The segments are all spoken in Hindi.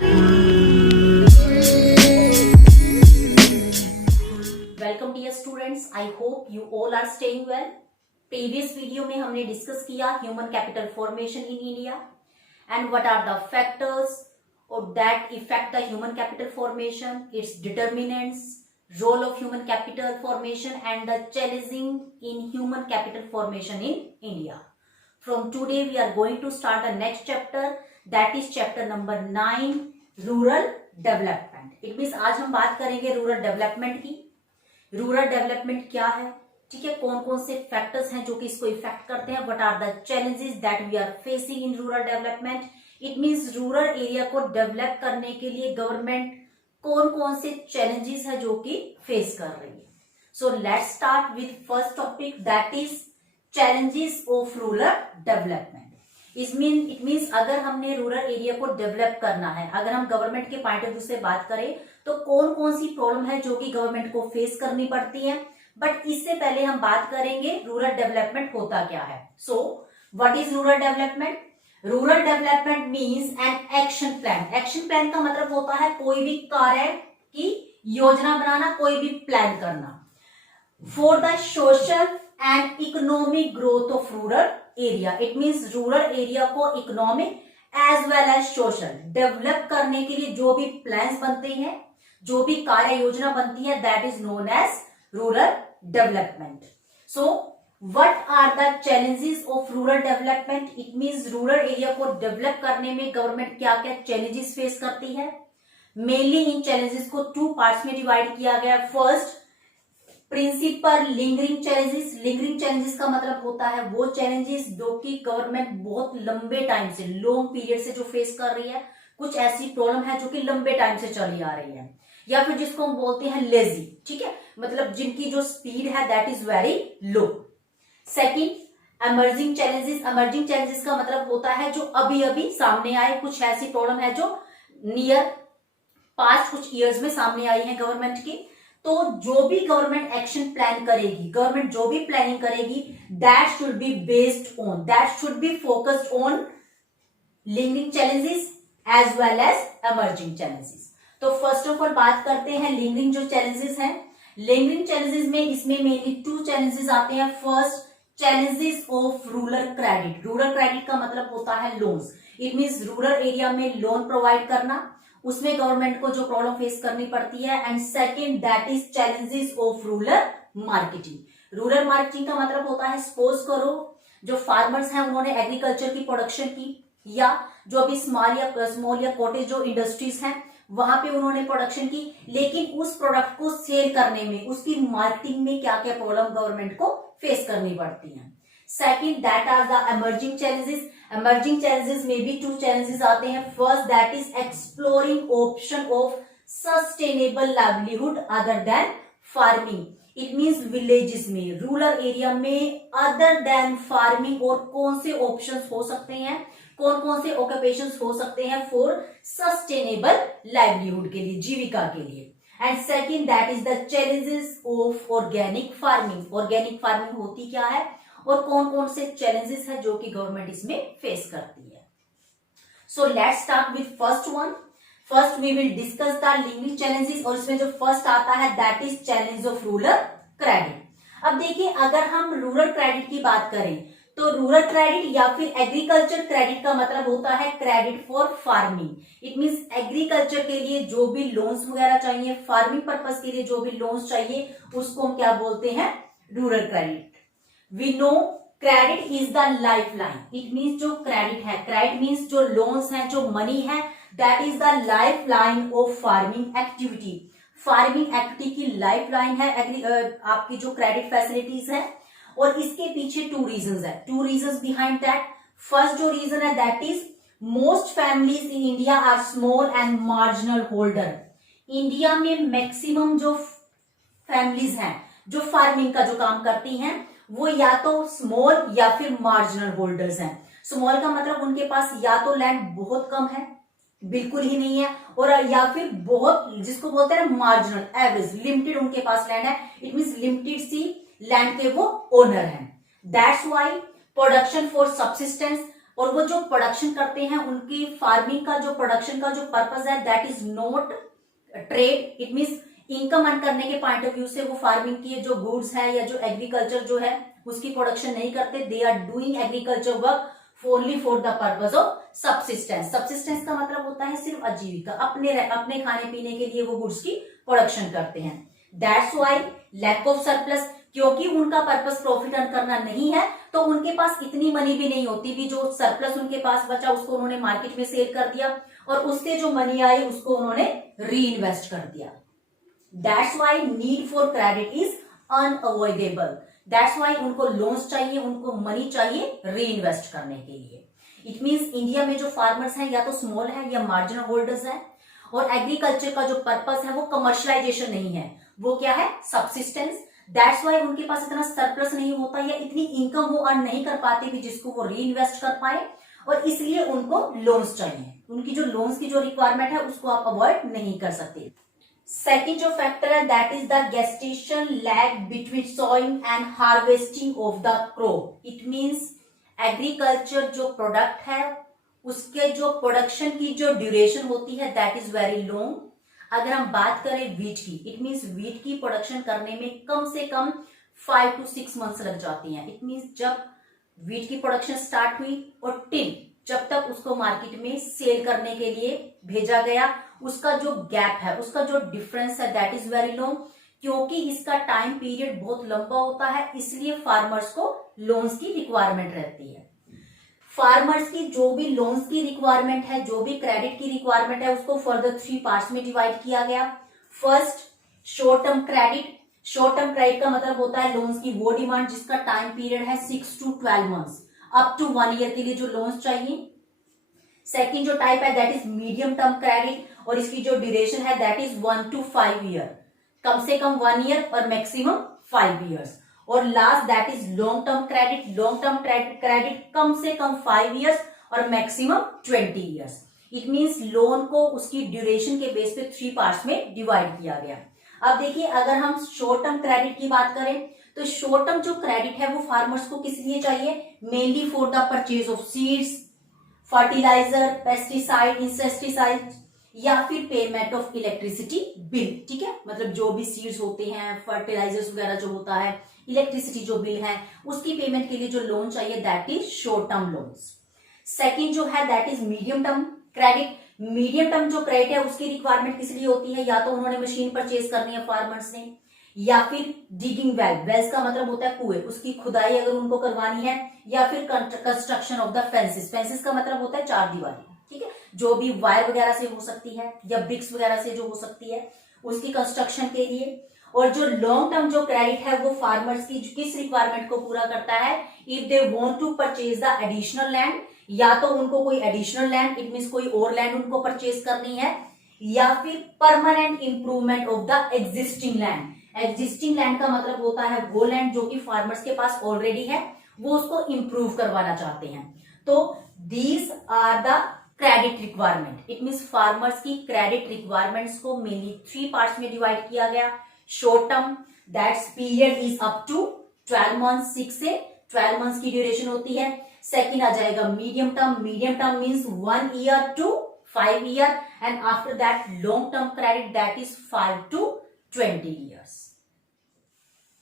Welcome dear students, I hope you all are staying well. Previous video में हमने डिस्कस किया human capital formation in India and what are the factors और that effect the human capital formation, its determinants, role of human capital formation and the challenging in human capital formation in India. From today we are going to start the next chapter, that is chapter number 9, rural development. It means आज हम बात करेंगे रूरल डेवलपमेंट की। रूरल डेवलपमेंट क्या है, ठीक है, कौन कौन से फैक्टर्स हैं जो कि इसको इफेक्ट करते हैं, what are the challenges that we are facing in rural development. It means rural area को डेवलप करने के लिए गवर्नमेंट कौन कौन से चैलेंजेस है जो कि फेस कर रही है। So let's start with first topic, that is challenges of rural development. It means अगर हमने रूरल एरिया को डेवलप करना है, अगर हम गवर्नमेंट के पॉइंट ऑफ व्यू से बात करें तो कौन कौन सी प्रॉब्लम है जो कि गवर्नमेंट को फेस करनी पड़ती है। बट इससे पहले हम बात करेंगे रूरल डेवलपमेंट होता क्या है। So what is rural development? Rural development means an action plan. Action plan का मतलब होता है कोई भी कार्य की योजना बनाना, कोई भी प्लान करना for the social and economic growth of rural area. It means rural area को economic as well as social develop करने के लिए जो भी प्लान्स बनते हैं, जो भी कार्य योजना बनती है, that is known as rural development. So what are the challenges of rural development? It means rural area को डेवलप करने में गवर्नमेंट क्या क्या चैलेंजेस फेस करती है। मेनली इन चैलेंजेस को टू पार्ट्स में डिवाइड किया गया। First, principal lingering challenges. Lingering challenges का मतलब होता है वो चैलेंजेस जो कि गवर्नमेंट बहुत लंबे टाइम से, लॉन्ग पीरियड से जो फेस कर रही है, कुछ ऐसी प्रॉब्लम है जो कि लंबे टाइम से चली आ रही है, या फिर जिसको हम बोलते हैं लेजी, ठीक है, मतलब जिनकी जो स्पीड है that is very low. Second, emerging challenges. Emerging challenges का मतलब होता है जो अभी अभी सामने आए, कुछ ऐसी प्रॉब्लम है जो नियर पास्ट कुछ ईयर्स में सामने आई है गवर्नमेंट की। तो जो भी गवर्नमेंट एक्शन प्लान करेगी, गवर्नमेंट जो भी प्लानिंग करेगी, that should be based on, that should be focused on lingering challenges as well as emerging challenges. तो फर्स्ट ऑफ ऑल बात करते हैं लिंगरिंग जो चैलेंजेस हैं। लिंगरिंग चैलेंजेस में इसमें मेनली टू चैलेंजेस आते हैं। First, challenges of rural credit. Rural credit का मतलब होता है loans. It means rural area में लोन प्रोवाइड करना, उसमें गवर्नमेंट को जो प्रॉब्लम फेस करनी पड़ती है। And second, that is challenges of rural marketing. Rural marketing का मतलब होता है सपोज करो जो फार्मर्स हैं उन्होंने एग्रीकल्चर की प्रोडक्शन की, या जो अभी स्मॉल या कॉटेज जो इंडस्ट्रीज हैं वहां पे उन्होंने प्रोडक्शन की, लेकिन उस प्रोडक्ट को सेल करने में, उसकी मार्केटिंग में क्या क्या प्रॉब्लम गवर्नमेंट को फेस करनी पड़ती है। Second, that are the emerging challenges. Emerging challenges में भी टू चैलेंजेस आते हैं। First, that is exploring option of sustainable livelihood other than farming. It means villages में, रूरल एरिया में अदर देन फार्मिंग और कौन से ऑप्शंस हो सकते हैं, कौन कौन से ऑक्यूपेशंस हो सकते हैं फॉर सस्टेनेबल लाइवलीहुड के लिए, जीविका के लिए। And second, that is the challenges of organic farming. Organic farming होती क्या है और कौन कौन से चैलेंजेस है जो कि गवर्नमेंट इसमें फेस करती है। So let's start with first one. First we will discuss the lingering challenges, और इसमें जो फर्स्ट आता है that is challenge of rural credit. अब देखिए, अगर हम रूरल क्रेडिट की बात करें तो रूरल क्रेडिट या फिर एग्रीकल्चर क्रेडिट का मतलब होता है credit for farming. It means agriculture के लिए जो भी लोन्स वगैरह चाहिए, फार्मिंग पर्पस के लिए जो भी लोन्स चाहिए, उसको हम क्या बोलते हैं, rural credit. We know credit is the life line. It means जो क्रेडिट है, क्रेडिट मीन्स जो लोन्स हैं, जो मनी है, that is the life line of farming activity. Farming activity की लाइफ लाइन है आपकी जो क्रेडिट फैसिलिटीज है। और इसके पीछे टू रीजंस है, two reasons behind that. First जो रीजन है that is most families in India are small and marginal holder. India में मैक्सिमम जो फैमिलीज हैं जो फार्मिंग का जो काम करती हैं वो या तो स्मॉल या फिर मार्जिनल होल्डर्स हैं। स्मॉल का मतलब उनके पास या तो लैंड बहुत कम है, बिल्कुल ही नहीं है, और या फिर बहुत, जिसको बोलते हैं मार्जिनल, एवरेज, लिमिटेड उनके पास लैंड है। इट मींस लिमिटेड सी लैंड के वो ओनर हैं। That's why production for subsistence, और वो जो प्रोडक्शन करते हैं उनकी फार्मिंग का जो प्रोडक्शन का जो पर्पज है that is not trade, it means income earn करने के पॉइंट ऑफ व्यू से वो फार्मिंग की जो गुड्स है या जो एग्रीकल्चर जो है उसकी प्रोडक्शन नहीं करते। They are doing agriculture work only for the purpose of subsistence. Subsistence का मतलब होता है सिर्फ आजीविका, अपने खाने पीने के लिए वो गुड्स की प्रोडक्शन करते हैं। That's why lack of surplus, क्योंकि उनका पर्पस प्रॉफिट अर्न करना नहीं है तो उनके पास इतनी मनी भी नहीं होती भी जो सरप्लस उनके पास बचा उसको उन्होंने मार्केट में सेल कर दिया और उससे जो मनी आई उसको उन्होंने री इन्वेस्ट कर दिया। That's why need for credit is unavoidable. That's why उनको लोन्स चाहिए, उनको मनी चाहिए री इन्वेस्ट करने के लिए। इट मीन्स इंडिया में जो फार्मर्स हैं या तो स्मॉल है या मार्जिनल होल्डर्स है और एग्रीकल्चर का जो पर्पस है वो कमर्शलाइजेशन नहीं है, वो क्या है, सब्सिस्टेंस। दैट्स वाई उनके पास इतना सरप्लस नहीं होता या इतनी इनकम वो अर्न नहीं कर पाते भी जिसको वो री इन्वेस्ट कर पाए और इसलिए उनको लोन्स चाहिए। उनकी जो लोन्स की जो रिक्वायरमेंट है उसको आप अवॉइड नहीं कर सकते। सेकेंड जो फैक्टर है that is the gestation lag between sowing and harvesting of the crop. It means agriculture जो प्रोडक्ट है उसके जो प्रोडक्शन की जो ड्यूरेशन होती है दैट इज वेरी लॉन्ग। अगर हम बात करें वीट की, इट मीन्स वीट की प्रोडक्शन करने में कम से कम 5 to 6 मंथ्स लग जाती हैं। इट मीन्स जब वीट की प्रोडक्शन स्टार्ट हुई और टिल जब तक उसको मार्केट में सेल करने के लिए भेजा गया उसका जो गैप है, उसका जो डिफरेंस है दैट इज वेरी लॉन्ग। क्योंकि इसका टाइम पीरियड बहुत लंबा होता है इसलिए फार्मर्स को लोन्स की रिक्वायरमेंट रहती है। फार्मर्स की जो भी लोन्स की रिक्वायरमेंट है, जो भी क्रेडिट की रिक्वायरमेंट है उसको फर्दर 3 पार्ट्स में डिवाइड किया गया। First short term credit. Short term credit का मतलब होता है लोन्स की वो डिमांड जिसका टाइम पीरियड है 6 to 12 months, up to 1 year के लिए जो लोन्स चाहिए। सेकेंड जो टाइप है that is medium term credit और इसकी जो ड्यूरेशन है दैट इज 1 to 5 ईयर, कम से कम 1 ईयर और मैक्सिमम 5 ईयर्स। और last that is long term credit. Long term credit कम से कम 5 ईयर्स और maximum 20 years. It means loan को उसकी ड्यूरेशन के बेस पे 3 पार्ट्स में डिवाइड किया गया। अब देखिए अगर हम शॉर्ट टर्म क्रेडिट की बात करें तो शॉर्ट टर्म जो क्रेडिट है वो फार्मर्स को किस लिए चाहिए, mainly for the purchase of seeds, fertiliser, pesticide, insecticide या फिर पेमेंट ऑफ इलेक्ट्रिसिटी बिल। ठीक है, मतलब जो भी सीड्स होते हैं, फर्टिलाइजर्स वगैरह जो होता है, इलेक्ट्रिसिटी जो बिल है उसकी पेमेंट के लिए जो लोन चाहिए that is short term loans. Second जो है that is medium term credit. Medium term जो क्रेडिट है उसकी रिक्वायरमेंट किस लिए होती है, या तो उन्होंने मशीन परचेज करनी है फार्मर्स ने या फिर डिगिंग वेल, वेल्स का मतलब होता है कुएं, उसकी खुदाई अगर उनको करवानी है या फिर construction of the fences. Fences का मतलब होता है चार दीवारी। ठीक है, जो भी वायर वगैरह से हो सकती है या ब्रिक्स वगैरह से जो हो सकती है उसकी कंस्ट्रक्शन के लिए। और जो लॉन्ग टर्म जो क्रेडिट है वो फार्मर्स की किस रिक्वायरमेंट को पूरा करता है, if they want to purchase the additional land, या तो उनको कोई एडिशनल लैंड इट मींस कोई और लैंड उनको परचेज करनी है या फिर permanent improvement of the existing land. Existing land का मतलब होता है वो लैंड जो कि फार्मर्स के पास ऑलरेडी है वो उसको इंप्रूव करवाना चाहते हैं। तो these are the credit requirement. It means farmers की क्रेडिट रिक्वायरमेंट्स को मेनली 3 पार्ट्स में डिवाइड किया गया। Short term that's period is up to 12 months, 6 से 12 मंथ्स की ड्यूरेशन होती है। सेकंड आ जाएगा medium term. Medium term means 1 year to 5 year and after that long term credit that is 5 to 20 years.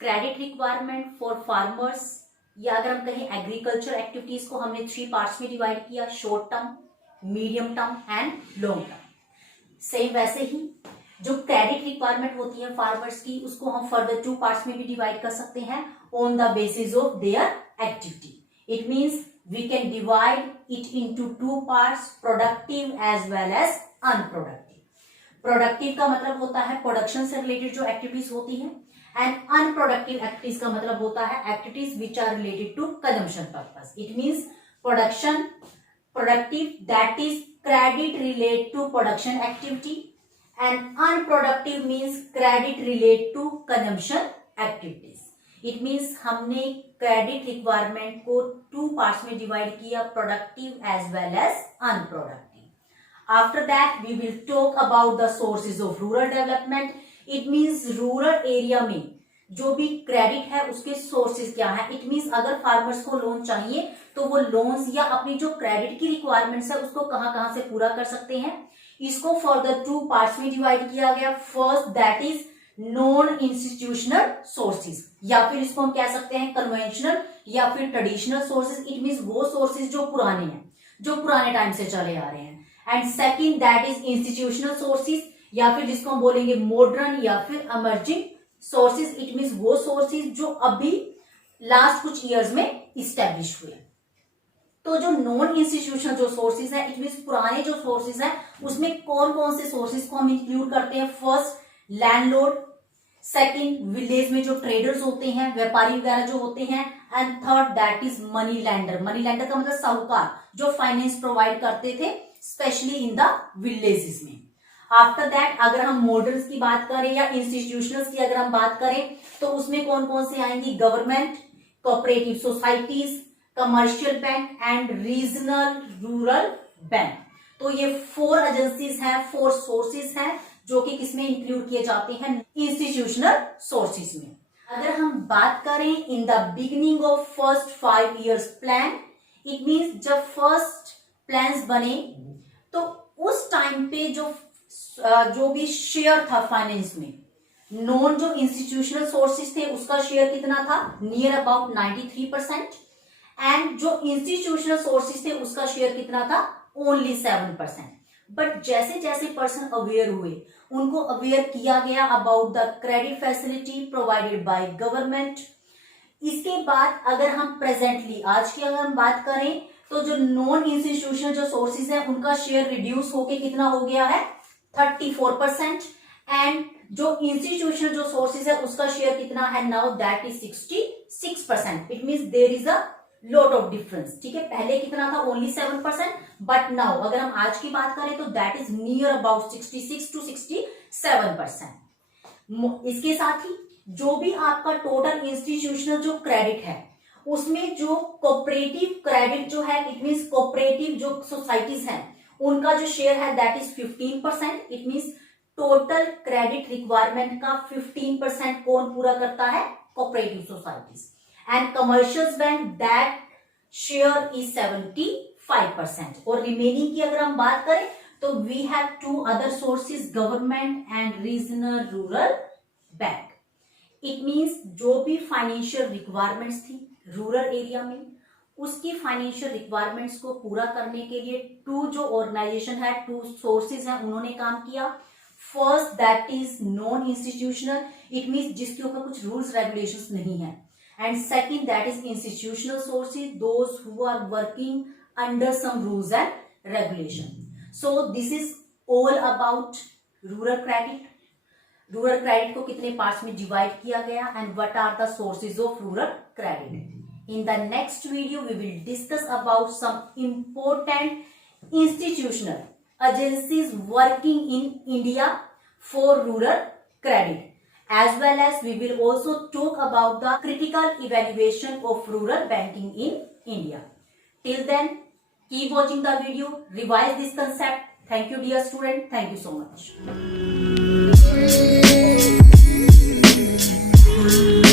Credit requirement for farmers या अगर हम कहें एग्रीकल्चर एक्टिविटीज को हमने 3 पार्ट्स में डिवाइड किया, short term, medium term and long term. Same वैसे ही जो क्रेडिट रिक्वायरमेंट होती है फार्मर्स की उसको हम फर्दर 2 पार्ट्स में भी डिवाइड कर सकते हैं on the basis of their activity. It means we can divide it into 2 parts, productive as well as unproductive. Productive का मतलब होता है प्रोडक्शन से रिलेटेड जो एक्टिविटीज होती हैं एंड अनप्रोडक्टिव एक्टिविटीज का मतलब होता है activities which are related to consumption purpose. It means production productive that is credit relate to production activity and unproductive means credit relate to consumption activities. It means हमने credit requirement को 2 parts में divide किया, productive as well as unproductive. After that we will talk about the sources of rural development. It means rural area में जो भी क्रेडिट है उसके सोर्सेज क्या है। इट मींस अगर फार्मर्स को लोन चाहिए तो वो लोन्स या अपनी जो क्रेडिट की रिक्वायरमेंट्स है उसको कहां कहां से पूरा कर सकते हैं। इसको फर्दर 2 पार्ट्स में डिवाइड किया गया। First that is non institutional sources, या फिर इसको हम कह सकते हैं कन्वेंशनल या फिर ट्रेडिशनल सोर्सेज। इट मींस वो सोर्सेज जो पुराने हैं, जो पुराने टाइम से चले आ रहे हैं। And second that is institutional sources, या फिर जिसको हम बोलेंगे मॉडर्न या फिर इमर्जिंग सोर्सेज। इट मींस वो सोर्सेज जो अभी लास्ट कुछ ईयर्स में इस्टेब्लिश हुए। तो जो नॉन इंस्टीट्यूशनल जो सोर्सेज है, इट मींस पुराने जो सोर्सेज है, उसमें कौन कौन से सोर्सेज को हम इंक्लूड करते हैं। फर्स्ट लैंडलॉर्ड, सेकंड विलेज में जो ट्रेडर्स होते हैं, व्यापारी वगैरह जो होते हैं, and third that is money lender. Money lender का मतलब साहूकार जो फाइनेंस प्रोवाइड करते थे स्पेशली इन द विलेजेस में। आफ्टर दैट अगर हम मॉडल्स की बात करें या इंस्टीट्यूशनल्स की अगर हम बात करें तो उसमें कौन कौन से आएंगी। Government, cooperative societies, commercial bank and regional rural bank. तो ये 4 एजेंसीज हैं, 4 सोर्सेज हैं जो कि किसमें इंक्लूड किए जाते हैं, इंस्टीट्यूशनल सोर्सेज में। अगर हम बात करें in the beginning of first 5 years plan, it means जब फर्स्ट प्लान्स बने तो उस टाइम पे जो भी शेयर था फाइनेंस में, नॉन जो इंस्टीट्यूशनल सोर्सेज थे उसका शेयर कितना था, नियर अबाउट 93%, एंड जो इंस्टीट्यूशनल सोर्सेज थे उसका शेयर कितना था, ओनली 7%। बट जैसे जैसे पर्सन अवेयर हुए, उनको अवेयर किया गया about the credit facility provided by government. इसके बाद अगर हम प्रेजेंटली आज की अगर हम बात करें तो जो नॉन इंस्टीट्यूशनल जो सोर्सेज है उनका शेयर रिड्यूस होके कितना हो गया है, 34%, एंड जो इंस्टीट्यूशनल जो सोर्सेज है उसका शेयर कितना है now, that is 66%। It means there is a lot of difference. ठीक है, पहले कितना था, ओनली 7%, बट नाउ अगर हम आज की बात करें तो that is near about 66 to 67%। इसके साथ ही जो भी आपका टोटल इंस्टीट्यूशनल जो क्रेडिट है उसमें जो कोऑपरेटिव क्रेडिट जो है, इट मींस कोऑपरेटिव जो सोसाइटीज हैं उनका जो शेयर है that is 15%। It means total credit requirement का 15% कौन पूरा करता है, cooperative societies. And commercial bank that share is 75%। और रिमेनिंग की अगर हम बात करें तो we have 2 other sources, government and regional rural bank. It means जो भी फाइनेंशियल रिक्वायरमेंट्स थी रूरल एरिया में, उसकी फाइनेंशियल रिक्वायरमेंट्स को पूरा करने के लिए 2 जो ऑर्गेनाइजेशन है, 2 सोर्सेज हैं, उन्होंने काम किया। First that is non institutional, it means जिसके ऊपर कुछ रूल्स रेगुलेशंस नहीं है, and second that is institutional sources, those who are working under some rules and regulation. So this is all about rural credit. Rural credit को कितने पार्ट्स में डिवाइड किया गया and what are the sources of rural credit. In the next video, we will discuss about some important institutional agencies working in India for rural credit. As well as we will also talk about the critical evaluation of rural banking in India. Till then, keep watching the video, revise this concept. Thank you dear student. Thank you so much.